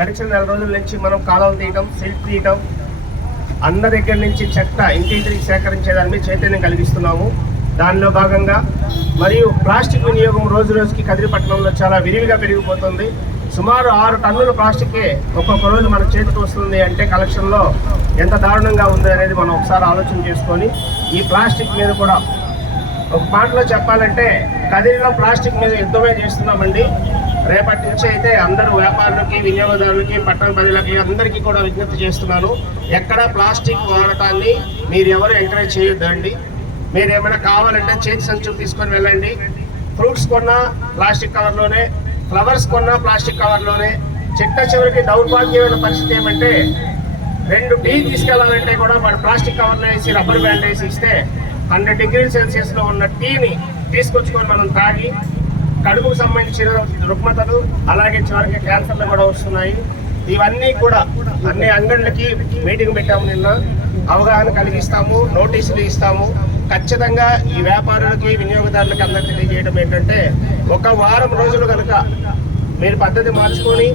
గడిచిన నెల రోజుల నుంచి మనం కాలం తీయటం సిల్క్ తీయటం అన్న దగ్గర నుంచి చెత్త ఇంటింటికి సేకరించేదాన్ని చైతన్యం కలిగిస్తున్నాము. దానిలో భాగంగా మరియు ప్లాస్టిక్ వినియోగం రోజు రోజుకి కదిరిపట్నంలో చాలా విరివిగా పెరిగిపోతుంది. సుమారు ఆరు టన్నుల ప్లాస్టికే ఒక్కొక్క రోజు మన చేతికి వస్తుంది అంటే కలెక్షన్లో ఎంత దారుణంగా ఉంది అనేది మనం ఒకసారి ఆలోచన చేసుకొని ఈ ప్లాస్టిక్ మీద కూడా ఒక మాటలో చెప్పాలంటే కదిరిలో ప్లాస్టిక్ మీద యుద్ధమే చేస్తున్నామండి. రేపటి నుంచి అయితే అందరూ వ్యాపారులకి వినియోగదారులకి పట్టణ ప్రజలకి అందరికీ కూడా విజ్ఞప్తి చేస్తున్నాను. ఎక్కడ ప్లాస్టిక్ వాడటాన్ని మీరు ఎవరు ఎంకరేజ్ చేయొద్దండి. మీరు ఏమైనా కావాలంటే చేతి సంచులు తీసుకొని వెళ్ళండి. ఫ్రూట్స్ కొన్నా ప్లాస్టిక్ కవర్లోనే ఫ్లవర్స్ కొన్నా ప్లాస్టిక్ కవర్లోనే చిట్ట చివరికి దౌర్భాగ్యమైన పరిస్థితి ఏమంటే రెండు టీ తీసుకెళ్ళాలంటే కూడా వాడు ప్లాస్టిక్ కవర్లో వేసి రబ్బర్ బ్యాండ్ వేసి ఇస్తే హండ్రెడ్ డిగ్రీ సెల్సియస్లో ఉన్న టీని తీసుకొచ్చుకొని మనం తాగి కడుపుకు సంబంధించిన రుగ్మతలు అలాగే చివరికి క్యాన్సర్లు కూడా వస్తున్నాయి. ఇవన్నీ కూడా అన్ని అంగళ్ళకి మీటింగ్ పెట్టాము నిన్న. అవగాహన కలిగిస్తాము నోటీసులు ఇస్తాము. ఖచ్చితంగా ఈ వ్యాపారులకి వినియోగదారులకి అందరికి తెలియజేయడం ఏంటంటే ఒక వారం రోజులు కనుక మీరు పద్ధతి మార్చుకొని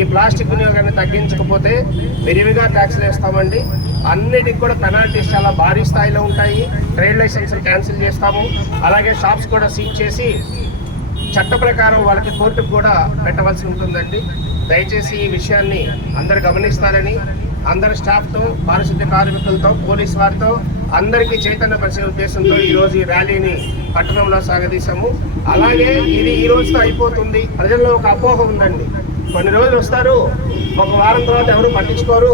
ఈ ప్లాస్టిక్ వినియోగాన్ని తగ్గించకపోతే విరివిగా ట్యాక్స్లు వేస్తామండి. అన్నిటికి కూడా పెనాల్టీస్ చాలా భారీ స్థాయిలో ఉంటాయి. ట్రేడ్ లైసెన్స్ క్యాన్సిల్ చేస్తాము. అలాగే షాప్స్ కూడా సీజ్ చేసి చట్ట ప్రకారం వాళ్ళకి కోర్టుకు కూడా పెట్టవలసి ఉంటుందండి. దయచేసి ఈ విషయాన్ని అందరు గమనిస్తారని అందరి స్టాఫ్తో పారిశుద్ధ్య కార్మికులతో పోలీస్ వారితో అందరికీ చైతన్య పరిచే ఉద్దేశంతో ఈరోజు ఈ ర్యాలీని పట్టణంలో సాగదీశాము. అలాగే ఇది ఈ రోజుతో అయిపోతుంది. ప్రజల్లో ఒక అపోహ ఉందండి. కొన్ని రోజులు వస్తారు ఒక వారం తర్వాత ఎవరు పట్టించుకోరు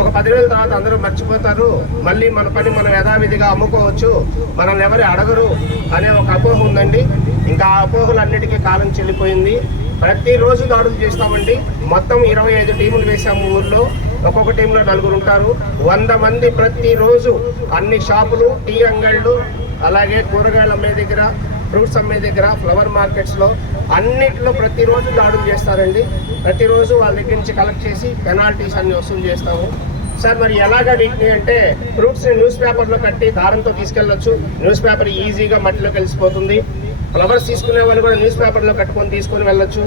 ఒక పది రోజుల తర్వాత అందరూ మర్చిపోతారు. మళ్ళీ మన పని మనం యథావిధిగా అమ్ముకోవచ్చు మనల్ని ఎవరు అడగరు అనే ఒక అపోహ ఉందండి. ఇంకా ఆ అపోహలన్నిటికీ కాలం చెల్లిపోయింది. ప్రతిరోజు దాడులు చేస్తామండి. మొత్తం ఇరవై ఐదు టీములు వేసాము ఊర్లో. ఒక్కొక్క టీంలో నలుగురు ఉంటారు. వంద మంది ప్రతిరోజు అన్ని షాపులు టీ అంగళ్ళు అలాగే కూరగాయలు అమ్మే దగ్గర ఫ్రూట్స్ అమ్మే దగ్గర ఫ్లవర్ మార్కెట్స్లో అన్నిట్లో ప్రతిరోజు దాడులు చేస్తారండి. ప్రతిరోజు వాళ్ళ దగ్గర నుంచి కలెక్ట్ చేసి పెనాల్టీస్ అన్ని వసూలు చేస్తాము. సార్ మరి ఎలాగ వీటిని అంటే ఫ్రూట్స్ని న్యూస్ పేపర్లో కట్టి దారంతో తీసుకెళ్ళొచ్చు. న్యూస్ పేపర్ ఈజీగా మట్టిలో కలిసిపోతుంది. ఫ్లవర్స్ తీసుకునే వాళ్ళు కూడా న్యూస్ పేపర్లో కట్టుకొని తీసుకొని వెళ్ళొచ్చు.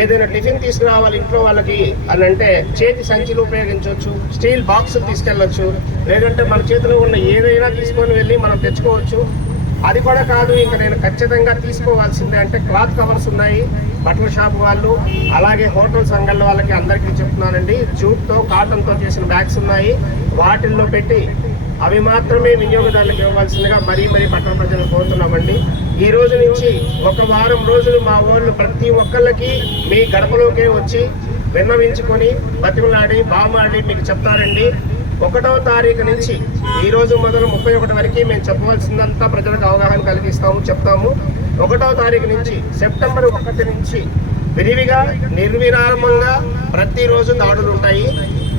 ఏదైనా టిఫిన్ తీసుకురావాలి ఇంట్లో వాళ్ళకి అని అంటే చేతి సంచులు ఉపయోగించవచ్చు స్టీల్ బాక్స్ తీసుకెళ్ళొచ్చు లేదంటే మన చేతిలో ఉన్న ఏదైనా తీసుకొని వెళ్ళి మనం తెచ్చుకోవచ్చు. అది కూడా కాదు ఇంకా నేను ఖచ్చితంగా తీసుకోవాల్సిందే అంటే క్లాత్ కవర్స్ ఉన్నాయి. బట్టల షాప్ వాళ్ళు అలాగే హోటల్ సంఘాల వాళ్ళకి అందరికీ చెప్తున్నానండి. జూట్తో కాటన్తో చేసిన బ్యాగ్స్ ఉన్నాయి. వాటిల్లో పెట్టి అవి మాత్రమే వినియోగదారులకు ఇవ్వాల్సిందిగా మరీ మరీ పట్టణ ప్రజలు కోరుతున్నామండి. ఈ రోజు నుంచి ఒక వారం రోజులు మా వాళ్ళు ప్రతి ఒక్కళ్ళకి మీ గడపలోకే వచ్చి విన్నవించుకొని బతిమలాడి బామాడి మీకు చెప్తారండి. ఒకటో తారీఖు నుంచి ఈ రోజు మొదలు ముప్పై ఒకటి వరకు మేము చెప్పవలసిందంతా ప్రజలకు అవగాహన కలిగిస్తాము చెప్తాము. ఒకటో తారీఖు నుంచి సెప్టెంబర్ ఒకటి నుంచి విరివిగా నిర్విరామంగా ప్రతిరోజు దాడులు ఉంటాయి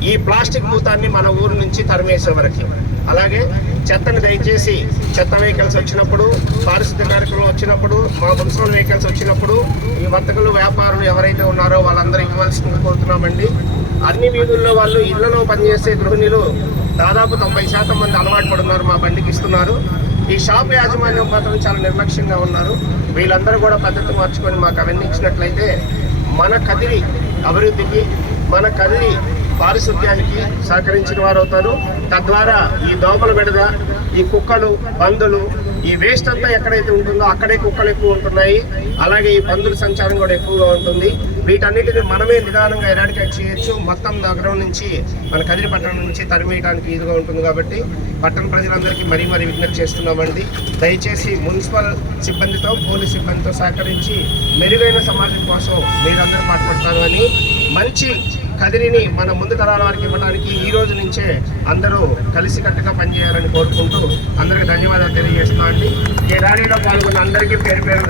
ఈ ప్లాస్టిక్ భూతాన్ని మన ఊరు నుంచి తరిమేసే వరకు. అలాగే చెత్తని దయచేసి చెత్త వెహికల్స్ వచ్చినప్పుడు పారిశుద్ధ్య కార్యక్రమం వచ్చినప్పుడు మా మున్సిపల్ వెహికల్స్ వచ్చినప్పుడు ఈ వర్తకులు వ్యాపారులు ఎవరైతే ఉన్నారో వాళ్ళందరూ ఇవ్వాల్సింది కోరుతున్నామండి. అన్ని వీధుల్లో వాళ్ళు ఇళ్ళలో పనిచేసే గృహిణులు దాదాపు తొంభై శాతం మంది అలవాటు పడున్నారు మా బండికి ఇస్తున్నారు. ఈ షాప్ యాజమాన్యం మాత్రం చాలా నిర్లక్ష్యంగా ఉన్నారు. వీళ్ళందరూ కూడా పద్ధతి మార్చుకొని మాకు అవన్నీ ఇచ్చినట్లయితే మన కదిరి అభివృద్ధికి మన కదిరి పారిశుద్ధ్యానికి సహకరించిన వారు అవుతారు తద్వారా ఈ దోమల బెడద ఈ కుక్కలు పందులు ఈ వేస్ట్ అంతా ఎక్కడైతే ఉంటుందో అక్కడే కుక్కలు ఎక్కువ ఉంటున్నాయి. అలాగే ఈ పందుల సంచారం కూడా ఎక్కువగా ఉంటుంది. వీటన్నిటిని మనమే నిదానంగా ఎరాడికేట్ చేయొచ్చు. మొత్తం నగరం నుంచి మన కదిరి పట్టణం నుంచి తరిమేయడానికి ఇదిగా ఉంటుంది కాబట్టి పట్టణ ప్రజలందరికీ మరీ మరీ విజ్ఞప్తి చేస్తున్నామండి. దయచేసి మున్సిపల్ సిబ్బందితో పోలీస్ సిబ్బందితో సహకరించి మెరుగైన సమాజం కోసం మీరందరూ పాటుపడతారు అని మంచి కదిరిని మన ముందు తరాల వారికి ఇవ్వడానికి ఈ రోజు నుంచే అందరూ కలిసికట్టుగా పనిచేయాలని కోరుకుంటూ అందరికీ ధన్యవాదాలు తెలియజేస్తున్నాం అండి. ఈ ర్యాలీలో పాల్గొన్న అందరికీ పేరు పేరు